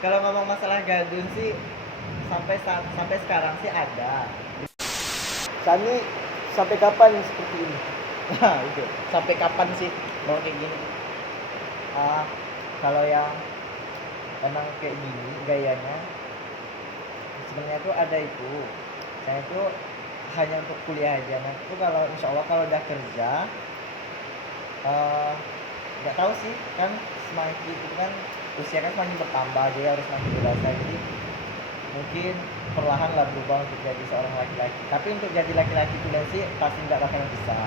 Kalau ngomong masalah gadun sih sampai sekarang sih ada. Sani sampai kapan seperti ini? Nah itu sampai kapan sih mau kayak gini? Ah, kalau yang emang kayak gini gayanya, sebenarnya tuh ada itu. Saya tuh hanya untuk kuliah aja. Nanti tuh kalau insya Allah kalau udah kerja, eh, nggak tahu sih kan semakin itu kan usia kan semakin bertambah jadi harus semakin dewasa jadi mungkin perlahan lah berubah untuk jadi seorang laki-laki. Tapi untuk jadi laki-laki itu sih pasti nggak bakalan bisa.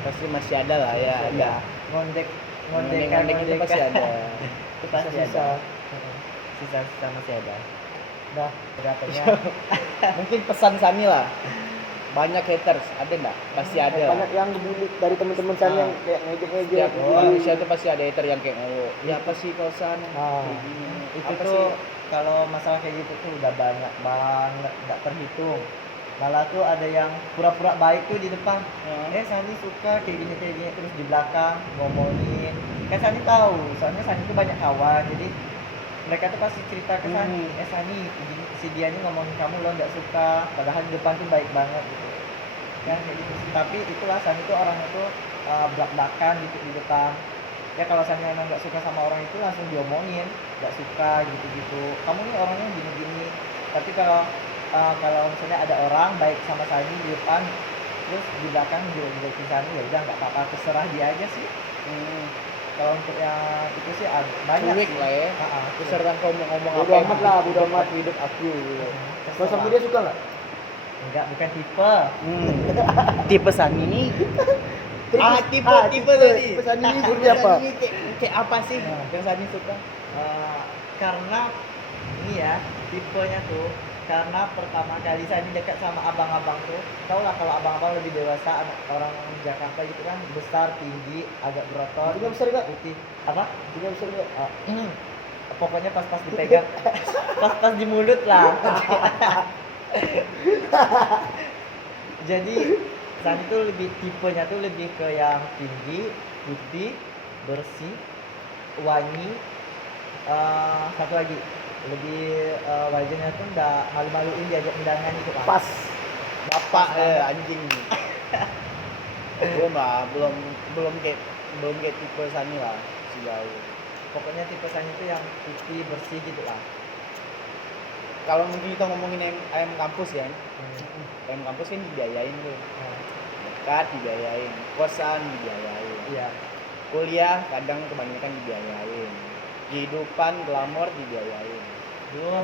Pasti masih ada lah ya. Masih Ada. ngondek Ngondek itu pasti ada. itu pasti Sisa-sisa. ada. Sisa-sisa masih ada. Nah, katanya Mungkin pesan Sani lah. Banyak haters, ada nggak? Pasti ada lah. Banyak yang dibully dari teman-teman Sani yang kayak ngejek-ngejek. Setiap Oh, manusia tuh pasti ada hater yang kayak ngeluh. Ya apa sih kau San? Ah. Kayak gini. itu Apa tuh sih? kalau masalah kayak gitu tuh udah banyak banget nggak terhitung. Malah tuh ada yang pura-pura baik tuh di depan. Sani suka kayak gini terus di belakang ngomongin. Kan Sani tahu, soalnya Sani tuh banyak kawan, jadi mereka tuh pasti cerita ke Sani, Sani si dia ini ngomongin kamu lo nggak suka, padahal di depan tuh baik banget gitu. Kan kayak gitu sih. Tapi itulah Sani tuh orangnya tuh belak-belakan gitu di depan. Ya kalau Sani emang nggak suka sama orang itu langsung diomongin, nggak suka gitu-gitu. Kamu nih orangnya gini-gini. Tapi kalau misalnya ada orang baik sama Sani di depan, terus di belakang jelek-jelekin Sani, ya udah nggak apa-apa, terserah dia aja sih. Kalau untuk yang itu sih banyak Cuek sih. lah ya. Terserah kau mau ngomong apa. Bodo amat lah, bodo amat. hidup aku. Gitu. Kau sama dia suka nggak? Enggak, bukan tipe. Tipe Sani ini. Tipe tadi. Tipe Sani ini Tipe seperti apa? Sani ini kayak apa sih Nah. yang Sani suka? Karena ini ya tipenya tuh karena pertama kali saya ini dekat sama abang-abang tuh, tau lah kalau abang-abang lebih dewasa, anak orang Jakarta gitu kan, besar, tinggi, agak berotot, Tingginya besar nggak? putih, apa? Tinggal bisa nggak? Pokoknya pas-pas dipegang, pas-pas di mulut lah. Jadi Sani tuh lebih tipenya tuh lebih ke yang tinggi, putih, bersih, wangi, satu lagi lebih wajahnya tuh nggak malu-maluin diajak undangan gitu kan. Pas. Bapak anjing. Belum lah, belum kayak tipe Sani lah, sejauh. Pokoknya tipe Sani itu yang putih bersih gitu lah. Kalau mungkin kita ngomongin ayam kampus kan, ayam kampus kan dibiayain tuh, dekat dibiayain, kosan dibiayain, Iya. kuliah kadang kebanyakan dibiayain, kehidupan glamor dibiayain. Duh,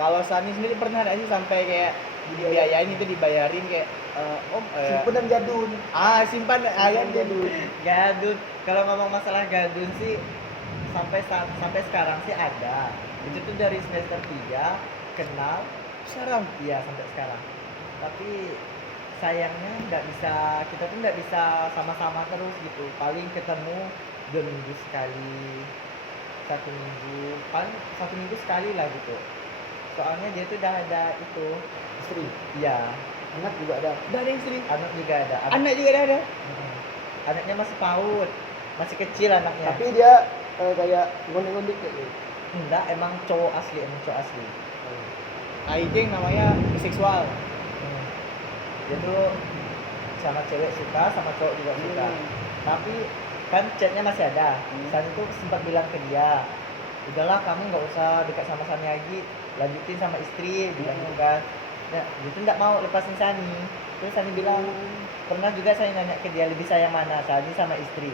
Kalau Sani sendiri pernah nggak sih sampai kayak dibiayain itu dibayarin kayak Simpenan jadun. simpan ayam Jadun. gadun. Kalau ngomong masalah gadun sih sampai sekarang sih ada. Itu tuh dari semester 3 kenal sekarang. iya sampai sekarang. Tapi sayangnya kita tuh nggak bisa sama-sama terus gitu. Paling ketemu 2 minggu sekali, 1 minggu, paling 1 minggu sekali lah gitu. Soalnya dia tuh udah ada itu, Istri. iya, Anak juga ada. Udah ada istri, anak juga ada. anak juga ada. Mm-mm. Anaknya masih PAUD, masih kecil anaknya. Tapi dia kayak ngondik-ngondik kayak gitu. Enggak, emang cowok asli. Aijeng namanya biseksual. Dia tuh sama cewek suka, sama cowok juga suka. Tapi kan chatnya masih ada. Sani tuh sempat bilang ke dia, udahlah kamu nggak usah dekat sama Sani lagi, lanjutin sama istri, bilang gitu kan. Nah, dia tuh nggak mau lepasin Sani. Terus Sani bilang, pernah juga saya nanya ke dia lebih sayang mana, Sani sama istri.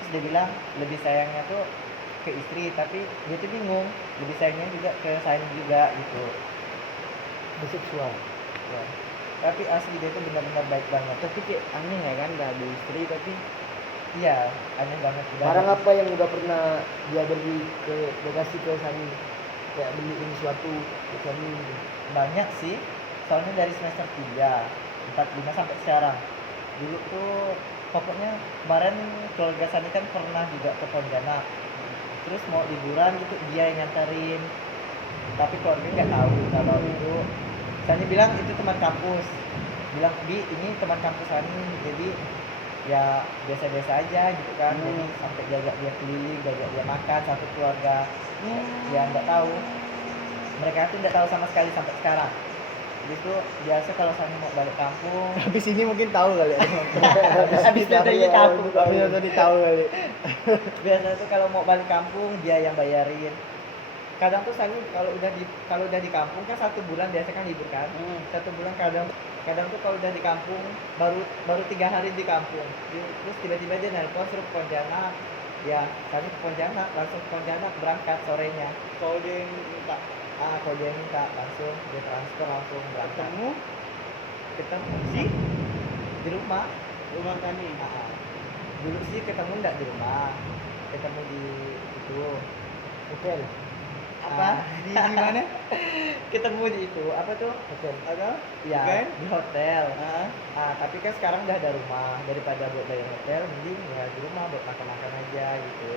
Terus dia bilang lebih sayangnya tuh ke istri, tapi dia tuh bingung, lebih sayangnya juga ke Sani juga gitu. Biseksual. Ya. Tapi asli dia tuh benar-benar baik banget. Tapi kayak aneh ya kan, udah ada istri tapi Iya, aneh banget. Barang apa yang udah pernah dia beli dia kasih ke Sani? Kayak beliin sesuatu ke Sani gitu. Banyak sih, soalnya dari semester 3, 4, 5 sampai sekarang. Dulu tuh pokoknya kemarin keluarga Sani kan pernah juga ke Pontianak. Terus mau liburan gitu dia yang nganterin. Tapi keluarga nggak tahu kalau itu. Sani bilang itu teman kampus. Bilang, "Bi, ini teman kampus Sani." Jadi ya biasa-biasa aja gitu kan. Jadi sampai diajak dia keliling, diajak dia makan satu keluarga. Dia nggak tahu, mereka tuh nggak tahu sama sekali sampai sekarang. Jadi tuh biasa kalau Sani mau balik kampung, Habis ini mungkin tahu kali ya. habis datanya kampung. Habis tadi tahu kali. Biasa tuh kalau mau balik kampung dia yang bayarin. Kadang tuh Sani kalau udah di kampung kan 1 bulan biasa kan libur kan. 1 bulan kadang tuh kalau udah di kampung baru 3 hari di kampung. Terus tiba-tiba dia nelpon suruh ke Pontianak. Ya, Sani ke Pontianak, langsung ke Pontianak berangkat sorenya. Kalau dia minta Kalau dia minta langsung dia transfer langsung berangkat. Ketemu di di rumah. rumah Tani. Dulu sih ketemu nggak di rumah, ketemu di itu Hotel. Di mana? ketemu di itu apa tuh Hotel. Ada? ya Bukan? di hotel. Ah, Tapi kan sekarang udah ada rumah, daripada buat bayar hotel mending ya di rumah buat makan-makan aja gitu,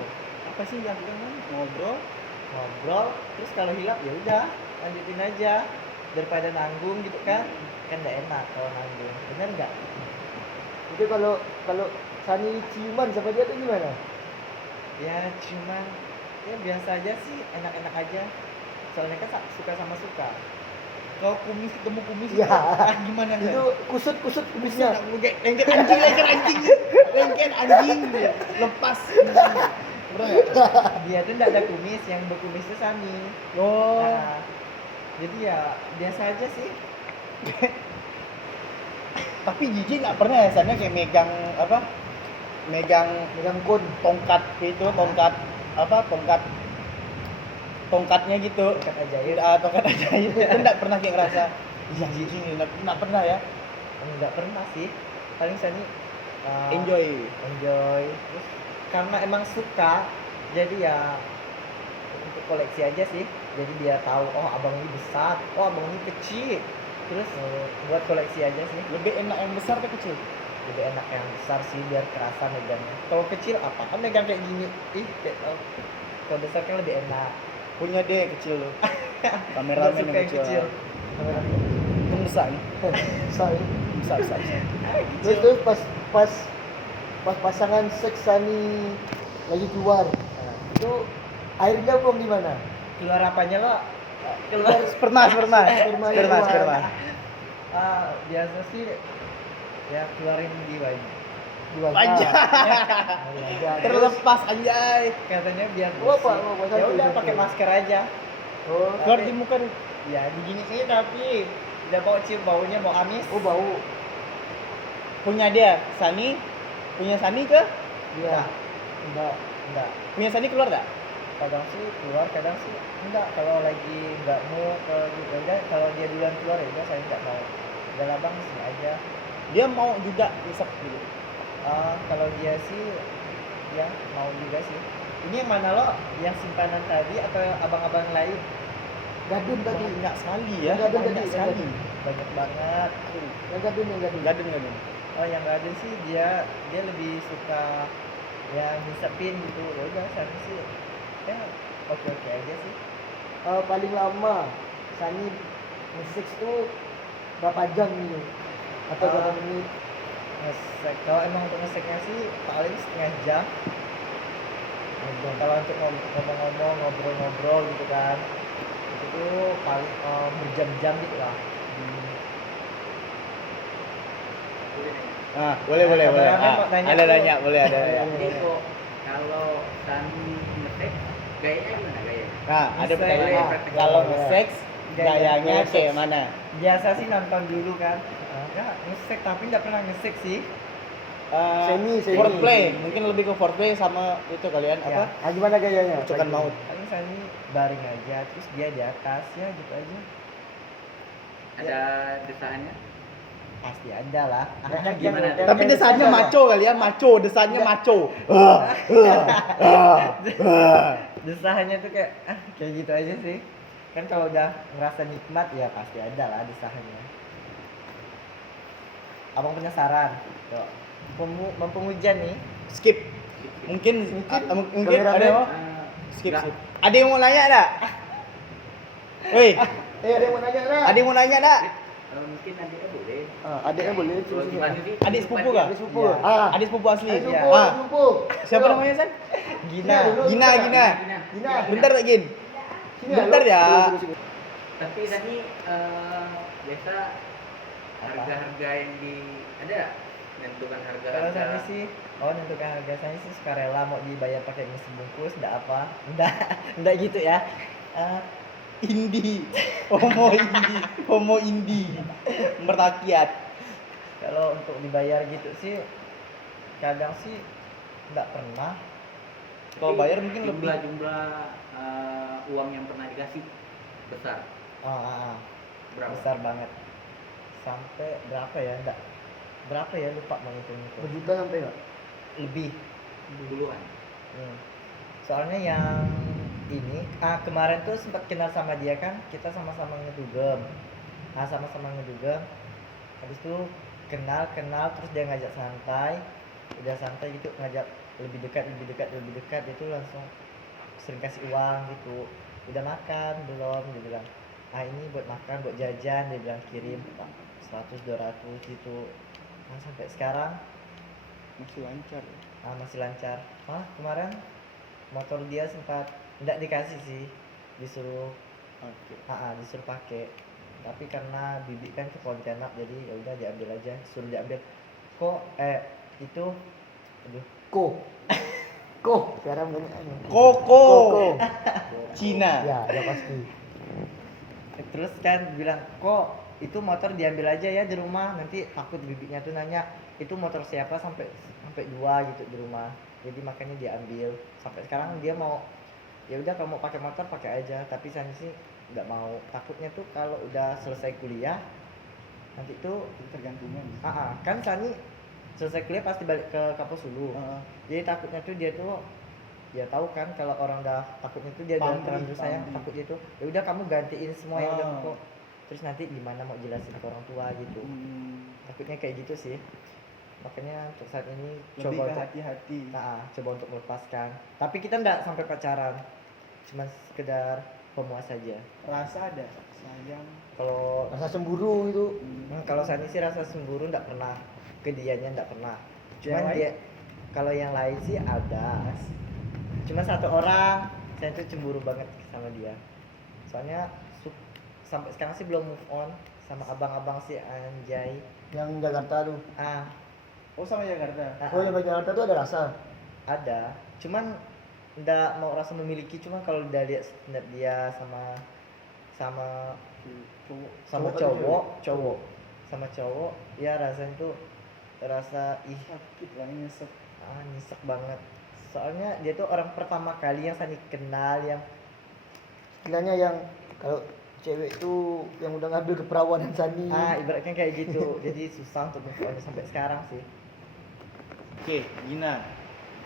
apa sih yang bilang ngobrol? ngobrol terus kalau hilap ya udah lanjutin aja daripada nanggung gitu kan nggak enak kalau nanggung, bener nggak? Itu kalau Sani ciuman sama dia tuh gimana? Ya cuman ya biasa aja sih, enak-enak aja soalnya kan suka sama suka. Kau kumis ketemu kumis Ya. gimana kan? Itu kusut kumisnya. Lengket anjing. Lengket anjing. Lepas. Pernah nggak? Dia tuh nggak ada kumis, yang berkumis itu Sani. Oh. Nah, jadi ya biasa aja sih. Tapi jijik nggak pernah ya sana kayak megang apa? Megang Megang kon. tongkat gitu, tongkatnya gitu. Dekat aja ya. Tongkat aja itu nggak pernah kayak ngerasa iya jijik nih, nggak pernah ya. Nggak pernah sih. Paling Sani Enjoy. Terus karena emang suka, jadi ya untuk koleksi aja sih. Jadi dia tahu oh abang ini besar, oh abang ini kecil. Terus buat koleksi aja sih. Lebih enak yang besar atau kecil? Lebih enak yang besar sih biar kerasa megangnya. Kalau kecil apa kan megang kayak gini. Kayak tahu. Kalau besar kan lebih enak. Punya deh kecil lo. Nggak Kameramen suka yang yang kecil. Itu besar nih. Say. Besar. Terus pas pasangan seks Sani lagi keluar. Itu airnya belum di mana? Keluar apanya lo? Keluar Sperma. biasa sih ya keluarin di wajah. Di wajah. Wajah. Di wajah. Terus Terlepas anjay. Katanya biar Oh, apa? bersih. Oh, apa Ya satu udah itu? pakai masker aja. Oh, Keluar di muka deh. Ya digini sih tapi udah bau cium baunya bau amis. oh bau. Punya dia, Sani. Punya Sani ke? Iya. Enggak. Punya Sani keluar gak? Kadang sih keluar, kadang sih enggak. Kalau lagi enggak mau ke ya udah kalau dia duluan keluar ya udah saya enggak mau. Udah lah bang sini aja. Dia mau juga isep gitu. Kalau dia sih ya mau juga sih. Ini yang mana lo? Yang simpanan tadi atau abang-abang lain? Gadun tadi. Banyak sekali ya. Gadun Banyak tadi, sekali. gadun. Banyak banget. Yang gadun. Gadun. Oh yang ada sih dia lebih suka yang ngisepin gitu. Ya udah saya sih ya oke aja sih. Paling lama Sani nge-sex tuh berapa jam nih? Atau berapa menit? Ngesek kalau emang untuk ngeseknya sih paling setengah jam. Kalau untuk ngomong-ngomong ngobrol gitu kan itu tuh paling berjam-jam gitu lah. Boleh. Kameramen mau tanya Ada tuh. nanya, boleh ada. Jadi kok kalau Sani ngetek gayanya gimana gaya? Nah, ada Bisa, pertanyaan. ya. Kalau seks Gaya- gayanya gaya kayak seks. mana? Biasa sih nonton dulu kan. Ya ngesek tapi nggak pernah ngesek sih. Semi. Foreplay, mungkin lebih ke foreplay sama itu kalian Ya. apa? Gimana gayanya? Ucukan maut. Paling Sani baring aja terus dia di atas ya gitu aja. Ada desahannya? Pasti ada lah. Gimana? Tapi desainnya maco kali ya, desainnya maco. Desahannya tuh kayak kayak gitu aja sih. Kan kalau udah ngerasa nikmat ya pasti ada lah desahannya. Abang penasaran? Tuh. Mumpung hujan nih. Skip. Mungkin mungkin ada Kameramen. yang mau? Skip. Ada yang mau nanya enggak? Woi, Ada yang mau nanya nggak? ada yang mau nanya enggak? Kalau mungkin adiknya boleh. Adiknya boleh. Kalau gimana sih? Adik sepupu kah? Adik sepupu. Iya. Adik sepupu asli. Adik Iya. sepupu, Ah, adik sepupu. siapa Yo. namanya San? Gina. Gina. Gina. Gina. Bentar tak Gin? Sini, Bentar lo. ya. Sini. Tapi tadi biasa harga-harga yang di ada nggak? Menentukan Kalau harga-harga. saya sih, nentukan harga saya sih suka rela mau dibayar pakai mie sebungkus, enggak apa, enggak gitu ya. Indie. Homo indie. Merakyat. Kalau untuk dibayar gitu sih, kadang sih enggak pernah. Kalau bayar mungkin lebih. jumlah uang yang pernah dikasih besar. Berapa? Besar banget. Sampai berapa ya? Enggak. Berapa ya? Lupa mau itu. Berjuta sampai nggak? Lebih. Puluhan. Soalnya yang ini kemarin tuh sempat kenal sama dia kan, kita sama-sama ngedugem. Sama-sama ngedugem. Habis itu kenal terus dia ngajak santai. Udah santai gitu ngajak lebih dekat itu langsung sering kasih uang gitu. Udah makan belum, dia bilang ini buat makan, buat jajan, dia bilang kirim 100-200 gitu. Nah sampai sekarang Masih lancar. masih lancar. Kemarin motor dia sempat enggak dikasih sih, disuruh Oke. disuruh pakai, tapi karena bibi kan ke Pontianak jadi ya udah diambil aja, suruh diambil. Kok itu aduh sekarang banyak Koko. Cina. Cina. Ya pasti. terus kan bilang kok itu motor diambil aja ya di rumah, nanti takut bibinya tuh nanya itu motor siapa sampai 2 gitu di rumah, jadi makanya diambil. Sampai sekarang dia mau ya udah kalau mau pakai motor pakai aja, tapi saya sih nggak mau, takutnya tuh kalau udah selesai kuliah nanti tuh Tergantungan. kan Sani selesai kuliah pasti balik ke kampus dulu. Jadi takutnya tuh dia tuh ya tahu kan kalau orang udah takutnya tuh dia udah Pamrih, terlanjur sayang, pamrih. takut dia tuh ya udah kamu gantiin semua yang udah kok, terus nanti gimana mau jelasin ke orang tua gitu. Takutnya kayak gitu sih, makanya untuk saat ini Lebih coba ke untuk hati-hati. coba untuk melepaskan, tapi kita nggak sampai pacaran, cuma sekedar pemuas saja. Rasa ada sayang. Kalau Rasa cemburu itu. kalau Sani sih rasa cemburu nggak pernah, ke dianya nggak pernah. Cuman Yang lain? dia kalau yang lain sih ada. Cuma satu orang saya tuh cemburu banget sama dia. Soalnya sampai sekarang sih belum move on sama abang-abang si anjay. Yang Jakarta tuh. Oh sama Jakarta. Oh yang Jakarta tuh ada rasa. Ada. Cuman nggak mau rasa memiliki, cuma kalau udah lihat snap dia sama cowok sama cowok ya rasanya tuh rasa Sakit lah nyesek. nyesek banget. Soalnya dia tuh orang pertama kali yang Sani kenal yang Istilahnya yang kalau cewek itu yang udah ngambil keperawanan Sani. ibaratnya kayak gitu. Jadi susah untuk move on sampai sekarang sih. Oke, Gina.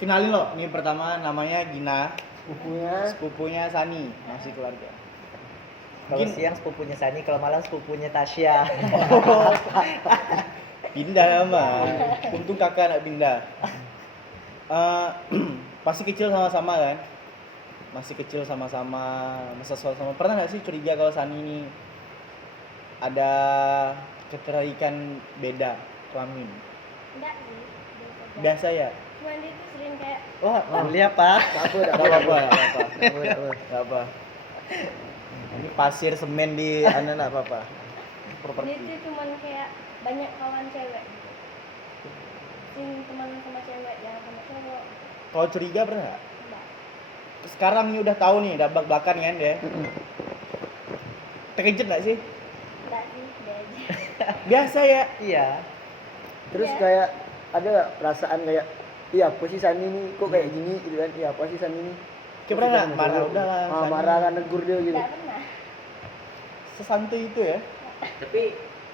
Kenalin lo, nih pertama namanya Gina, sepupunya Sani, masih keluarga. Kalau Mungkin- siang sepupunya Sani, kalau malam sepupunya Tasya. Pindah mah. Untung kakak nak pindah. Pasti kecil sama-sama kan? Masih kecil sama-sama, masa sama. Pernah nggak sih curiga kalau Sani ini ada ketertarikan beda kelamin? Enggak sih. Biasa ya? Cuman dia tuh sering kayak Beli apa? Gak apa-apa. Gak apa. Ini pasir semen di anak enggak apa-apa. dia Properti. tuh cuman kayak banyak kawan cewek gitu. Sering teman sama cewek ya sama cowok. Kalau curiga pernah nggak? Enggak. Sekarang nih udah tahu nih, udah belak-belakan kan ya. Terkejut nggak sih? Enggak sih, dia aja. Biasa ya. Iya. Terus Iya. kayak ada nggak perasaan kayak iya apa sih Sani ini kok kayak gini gitu kan? Iya apa sih Sani ini? Kayak pernah nggak marah udah lah. Sani. Marah kan negur dia gitu. Enggak pernah. Sesantai itu ya. Tapi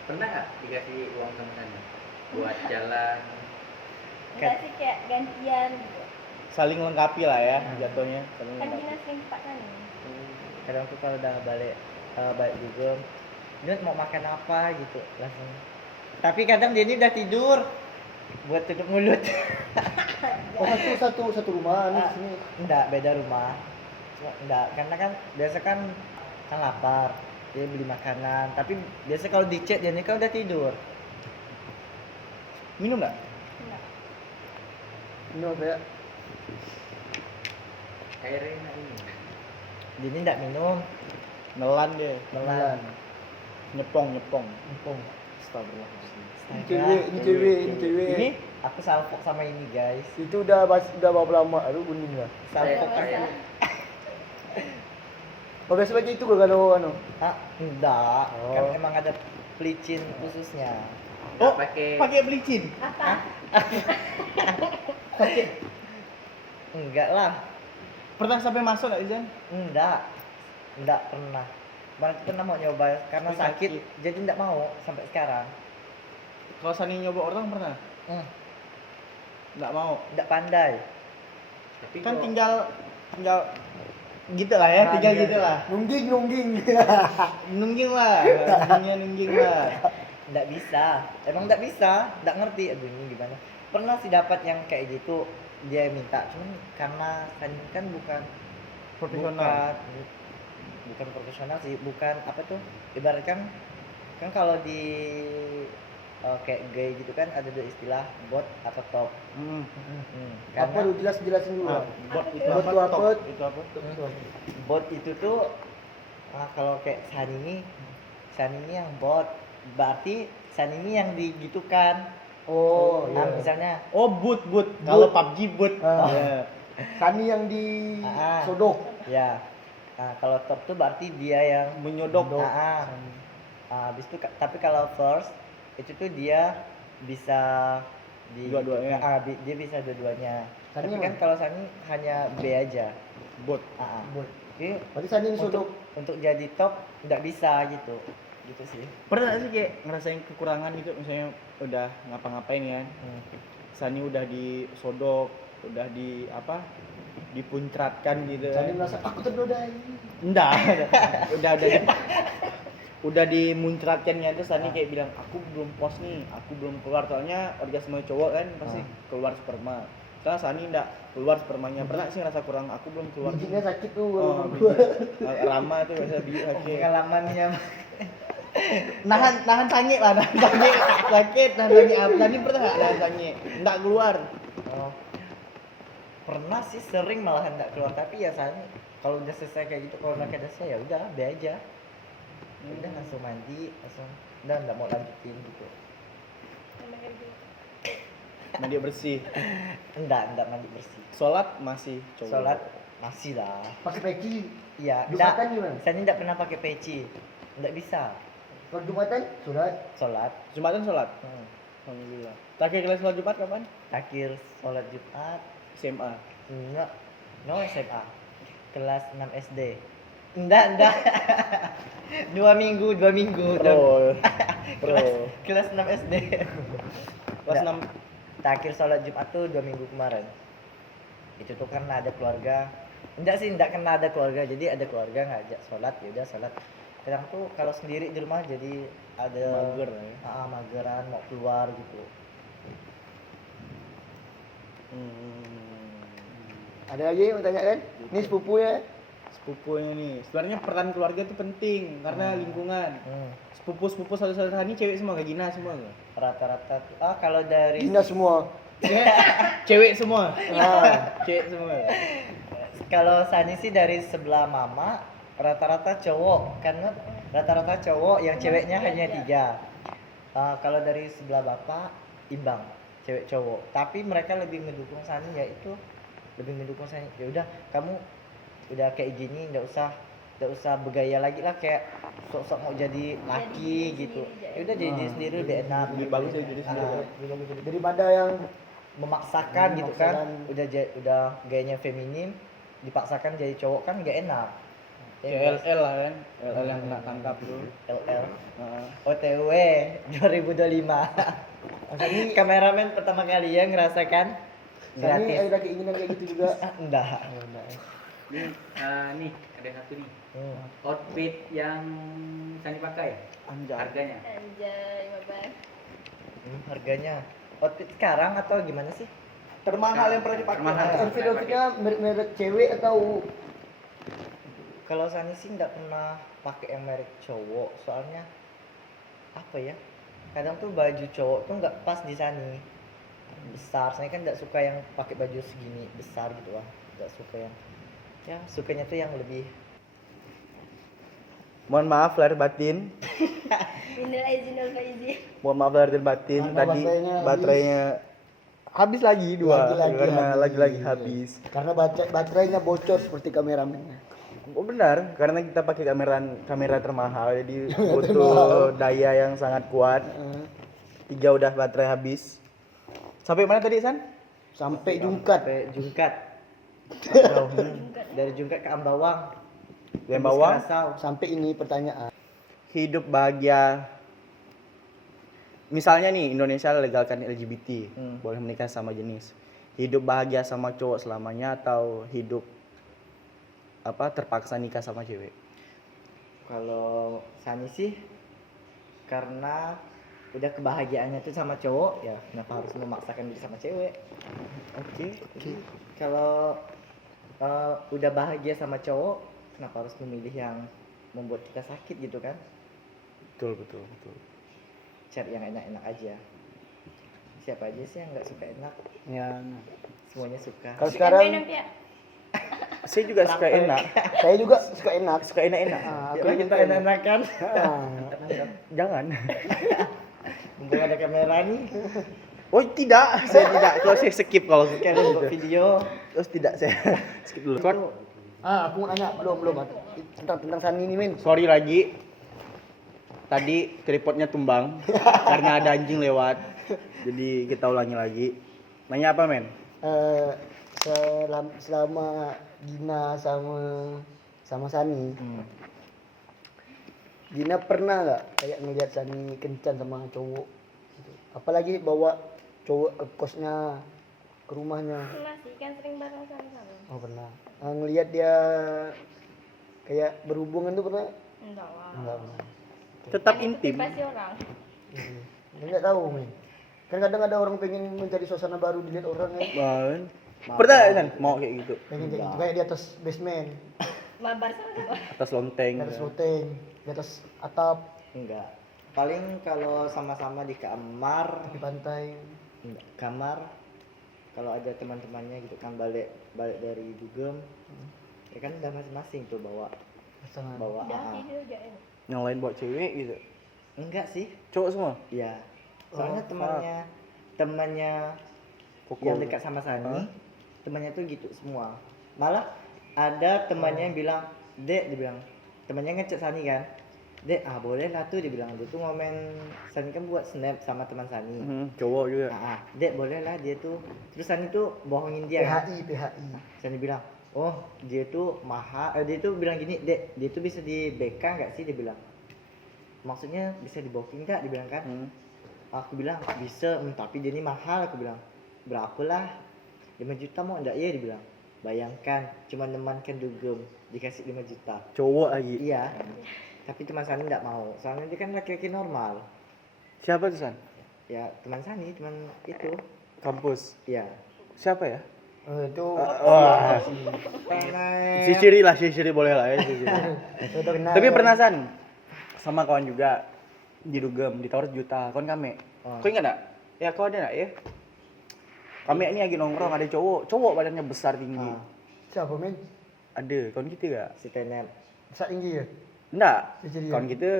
pernah nggak dikasih uang sama Sani buat jalan? Enggak sih kayak gantian gitu. Saling lengkapi lah ya jatuhnya. Saling Kan lengkapi. Gina sering cepat kan. Kadang tuh kalau udah balik juga, dia mau makan apa gitu langsung. Tapi kadang dia ini udah tidur buat tutup mulut. Oh satu rumah nih sini. Enggak, beda rumah. Cuma enggak, karena kan biasa kan lapar. dia beli makanan. Tapi biasa kalau di chat dia nikah udah tidur. Minum nggak? Enggak. Ini apa ya? Airnya enak ini. Dia ini enggak minum, Nelan dia. melan. Nyepong. Mumpung. Astagfirullahaladzim. Ini cewek, ini cewek, ini cewek. Ini Aku salpok sama ini guys. Itu udah berapa lama? Aduh kuning lah. Salpok Ada kan. masalah. Oh biasa pakai itu gak kalau anu? Ah, enggak. Oh. Kan emang ada pelicin khususnya. oh, pakai pakai belicin. Apa? Enggak lah. Pernah sampai masuk nggak Izan? Enggak pernah. Kemarin pernah mau nyoba karena Tapi sakit, sakit. jadi enggak mau sampai sekarang. Kalau Sani nyoba orang pernah? Nggak mau. Enggak pandai. tapi Kan kok tinggal gitu lah ya, tinggal Nah, gitu lah. Nungging. Nungging lah, nungging lah. Enggak bisa. Emang enggak bisa, enggak ngerti aduh ini gimana. Pernah sih dapat yang kayak gitu, dia minta, cuman karena kan bukan Profesional. bukan profesional sih, bukan apa tuh, ibaratkan kan kalau di kayak gay gitu kan ada dua istilah, bot atau top. Apa Karena lu jelasin dulu. Ah, lah. bot itu Bot apa? itu apa? Top itu apa? bot itu tuh kalau kayak Sani ini yang bot, berarti Sani ini yang digitukan. Oh, Nah, iya. misalnya Oh, boot. Kalau PUBG boot. Ah. Ya. Sani yang di Ah. sodok. ya. Nah, kalau top tuh berarti dia yang Menyodok. habis itu tapi kalau first itu tuh dia bisa Dua-duanya. dia bisa dua-duanya. Sani Tapi yang kan mana? kalau Sani hanya B aja. Bot. Bot. Jadi Berarti Sani yang untuk sodok. untuk jadi top nggak bisa gitu. Gitu sih. Pernah nggak sih kayak ngerasain kekurangan gitu, misalnya udah ngapa-ngapain ya, Sani udah disodok, udah di apa, dipuncratkan gitu. Sani merasa aku ternodai. Enggak, udah dimuncratkannya itu Sani kayak bilang aku belum puas nih, aku belum keluar, soalnya orgasme cowok kan pasti keluar sperma. Karena Sani enggak keluar spermanya, pernah sih ngerasa kurang, aku belum keluar. Bijinya sakit tuh. Oh, kalau keluar. Rama tuh biasa biji sakit. Pengalamannya Nahan sangit lah, nahan sangit sakit, nahan sangit apa? Sani pernah nggak nahan sangit? Enggak keluar. oh, pernah sih sering malahan nggak keluar, tapi ya Sani kalau udah selesai kayak gitu, kalau udah kayak selesai ya udah B aja. Udah langsung mandi, langsung udah nggak mau lanjutin gitu. Sama kayak gitu. Mandi bersih. Enggak mandi bersih. Sholat masih cowok. Sholat masih lah. Pakai peci. Iya, Jumatan gimana? Saya enggak pernah pakai peci. Enggak bisa Kalau Jumatan surat. sholat. Jumatan sholat. Alhamdulillah. Terakhir kali sholat Jumat kapan? Akhir sholat Jumat SMA. enggak no SMA. Kelas 6 SD. Enggak. 2 minggu. Pro. Kelas 6 SD. Kelas Enggak. 6. Terakhir sholat Jumat tuh 2 minggu kemarin. Itu tuh karena ada keluarga. Enggak karena ada keluarga. Jadi ada keluarga ngajak sholat, ya udah sholat. Kadang tuh kalau sendiri di rumah jadi ada Mager ya. mageran mau keluar gitu. Ada lagi yang mau tanya kan? Ini sepupunya. Sepupunya nih. Sebenarnya peran keluarga itu penting karena lingkungan. Hmm. Sepupu saudara ini cewek semua, kayak Gina semua nggak? Rata-rata tuh, kalau dari Gina semua. Cewek semua. Ah. Cewek semua. kalau Sani sih dari sebelah mama rata-rata cowok, karena rata-rata cowok yang ceweknya hanya 3. Kalau dari sebelah bapak imbang cewek cowok, tapi mereka lebih mendukung Sani, yaitu lebih mendukung Sani. Ya udah kamu udah kayak gini, nggak usah bergaya lagi lah kayak sok-sok mau jadi laki diri gitu. sendiri, Ya udah jadi diri sendiri lebih enak. Lebih bagus jadi diri sendiri. Daripada yang Memaksakan gitu kan, Memaksakan. udah gayanya feminim, dipaksakan jadi cowok kan nggak enak. Ya, Kayak LL lah kan. LL yang kena tangkap tuh. LL Heeh. OTW 2025. Ini kameramen pertama kali ya ngerasakan Sani gratis. ada keinginan kayak gitu juga. Enggak. Nih, nih ada satu nih. Hmm. Outfit yang Sani pakai, Anjay. harganya. Anjay, babas. Harganya outfit sekarang atau gimana sih? Termahal yang pernah dipakai. Termahal. Outfit-outfitnya merek-merek cewek atau Kalau Sani sih nggak pernah pakai yang merek cowok, soalnya apa ya? Kadang tuh baju cowok tuh nggak pas di Sani. Besar, saya kan nggak suka yang pakai baju segini besar gitu lah. Nggak suka yang, ya sukanya tuh yang lebih. Mohon maaf lahir batin. Minal aizin wal faizin. Mohon maaf lahir batin. Karena Tadi baterainya habis lagi dua. Karena lagi habis. Karena baterainya bocor seperti kameramennya. Oh benar, karena kita pakai kamera termahal, jadi butuh daya yang sangat kuat. 3 udah baterai habis. Sampai mana tadi San? Sampai jungkat. Sampai Jungkat. Jauh. Dari Jungkat ke Ambawang. Yang Tembus bawah. Kerasau. Sampai ini pertanyaan. Hidup bahagia. Misalnya nih Indonesia legalkan LGBT, boleh menikah sama jenis. Hidup bahagia sama cowok selamanya atau hidup terpaksa nikah sama cewek? Kalau Sani sih karena udah kebahagiaannya tuh sama cowok, ya kenapa harus memaksakan diri sama cewek? Oke. Jadi kalau udah bahagia sama cowok, kenapa harus memilih yang membuat kita sakit gitu kan? Betul. Cari yang enak-enak aja. Siapa aja sih yang nggak suka enak? Ya. Semuanya suka. Kalau sekarang Enak ya. Saya juga suka enak. saya juga suka enak. Suka enak-enak. Ya, kita enak-enak kan? Jangan. Mumpung ada kamera nih, Oh tidak, saya tidak. Kalau saya skip kalau kita buat video. terus tidak saya skip dulu. Aku mau nanya belum tentang Sani ini, Min. Sorry lagi. Tadi tripodnya tumbang karena ada anjing lewat. Jadi kita ulangi lagi. Nanya apa, men? Selama Gina sama Sani, Gina pernah nggak kayak ngelihat Sani kencan sama cowok gitu? Apalagi bawa cowok ke kosnya, ke rumahnya. Pernah sih kan sering bareng sama-sama. Oh pernah. Ngelihat dia kayak berhubungan tuh pernah? Enggak lah. Enggak pernah. Tetap Kan itu intim. privasi orang. Enggak tahu, men. Kan kadang ada orang pengen mencari suasana baru dilihat orang kan. Bang. Pernah nggak, San? Mau kayak gitu? Pengen kayak gitu kayak di atas basement, Mabar sama-sama. Atas lonteng. di atas loteng, di atas atap, Enggak. Paling kalau sama-sama di kamar, di pantai. enggak, kamar. Kalau ada teman-temannya gitu kan balik dari dugem, ya kan udah masing-masing tuh bawa Pasangan. Udah AA. tidur aja ya. Yang lain buat cewek gitu. Enggak sih, Cowok semua? iya. Soalnya Oh, temannya Koko. yang dekat sama Sani, temannya tuh gitu semua. Malah ada temannya yang bilang, "Dek," dia bilang, temannya ngechat Sani kan. "Dek, boleh lah tuh," dia bilang. Dia tuh ngomen, Sani kan buat snap sama teman Sani. Cowok juga. "Dek, boleh lah dia tuh." Terus Sani tuh bohongin dia kan. PHI. Sani bilang, "Oh, dia tuh mahal." Dia tuh bilang gini, "Dek, dia tuh bisa di BK nggak sih?" Dia bilang. Maksudnya bisa di booking nggak? Dia bilang kan. Aku bilang bisa, tapi dia ini mahal. Aku bilang, "Berapa lah?" 5 juta mau enggak? Iya, dia bilang. Bayangkan, cuma teman kan dugem dikasih 5 juta. Cowok lagi. Iya. Tapi teman Sani enggak mau. Soalnya dia kan laki-laki normal. Siapa tuh, San? Ya, teman Sani, teman itu. Kampus. Iya. Siapa ya? Itu Wah. Sisiri lah, sisiri boleh lah ya, sisiri. itu udah kenal. Tapi pernah San sama kawan juga di dugem ditawar juta. Kawan kami. Kau ingat enggak? Ya kau ada enggak ya? Kami ini lagi nongkrong ada cowok badannya besar tinggi. Siapa, men? Ada kawan kita enggak? Si Tenet. Besar tinggi ya? Enggak. Sisiri. Kawan kita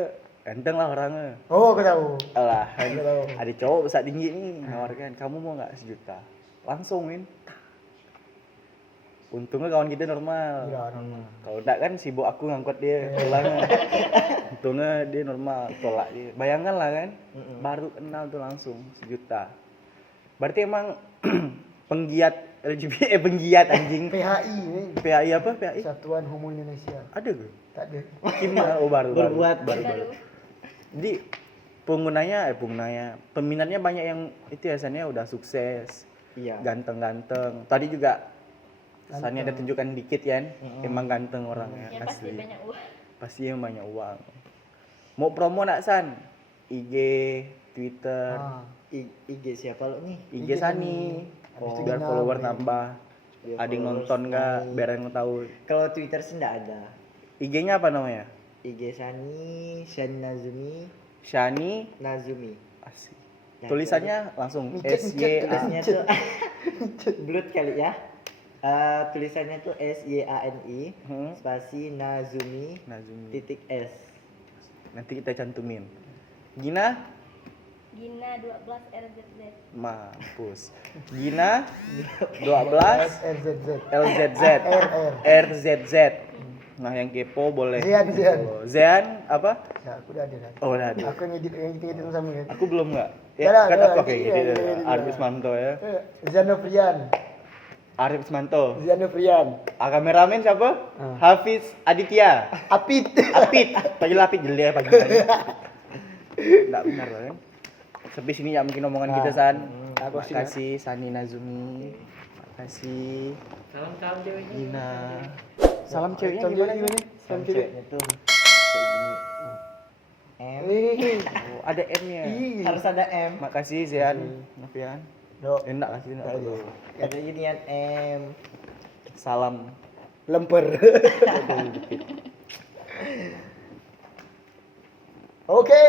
ganteng lah orangnya. Oh, aku tahu. Alah, Tahu. ada cowok besar tinggi nih nawarkan, kamu mau nggak 1 juta? Langsung, Min. Untungnya kawan kita normal. Iya, normal. Kalau enggak kan sibuk aku ngangkut dia pulangnya. Untungnya dia normal, tolak dia. Bayangkan lah kan, baru kenal tuh langsung 1 juta. Berarti emang penggiat LGBT, penggiat anjing. PHI, men. PAI apa? PAI? Satuan Homo Indonesia. Ada gue. Tak ada. Gimana? Oh baru. Berbuat. Baru. Jadi penggunanya peminatnya banyak yang itu ya San ya, udah sukses, Iya. ganteng-ganteng. Tadi juga Sani ada tunjukkan dikit kan, emang ganteng orangnya Ya pasti asli. banyak uang. Pasti yang banyak uang. Mau promo nak San? IG, Twitter, IG siapa lo nih? IG Sani. Habis itu Biar Gina, follower men. nambah. Biar Ada yang followers nonton nggak? naik. Biar yang tahu. Kalau Twitter sih enggak ada. IG-nya apa namanya? IG Shani Nazumi Shani Nazumi. Asik. Ya, Tulisannya langsung Micet, S micet, Y A. tulisannya tuh blood kali ya. Tulisannya tuh SYANI spasi Nazumi Nazumi. titik S. Nanti kita cantumin. Gina Gina 12 RZZ. mampus. Gina 12 RZZ. LZZ RZZ. Nah, yang kepo boleh. Zian. follow. Zian apa? Ya, aku udah ada kan. Oh, udah ada. Aku ngedit sama kan. Aku belum nggak. Udah, Ya, kan udah, aku kayak iya, gitu. iya, iya. Arif Manto ya. Zanofrian. Arif Manto. Zanofrian. Kameramen siapa? Ah. Hafiz Aditya. Apit. Apit. Panggil Apit jeli ya pagi. Enggak benar loh kan. Sampai sini ya mungkin omongan kita San. Aku sih, Makasih Sani Nazumi. Makasih Salam ceweknya. Gina. Salam ceweknya Salam gimana? ceweknya Gimana? Salam cewek. Ceweknya tuh kayak gini. M. Oh, ada M-nya. Harus ada M. Makasih Zian. Novian. Do. Enggak kasih enggak. Nggak ada. Ada ginian M. Salam. Lemper. Oke.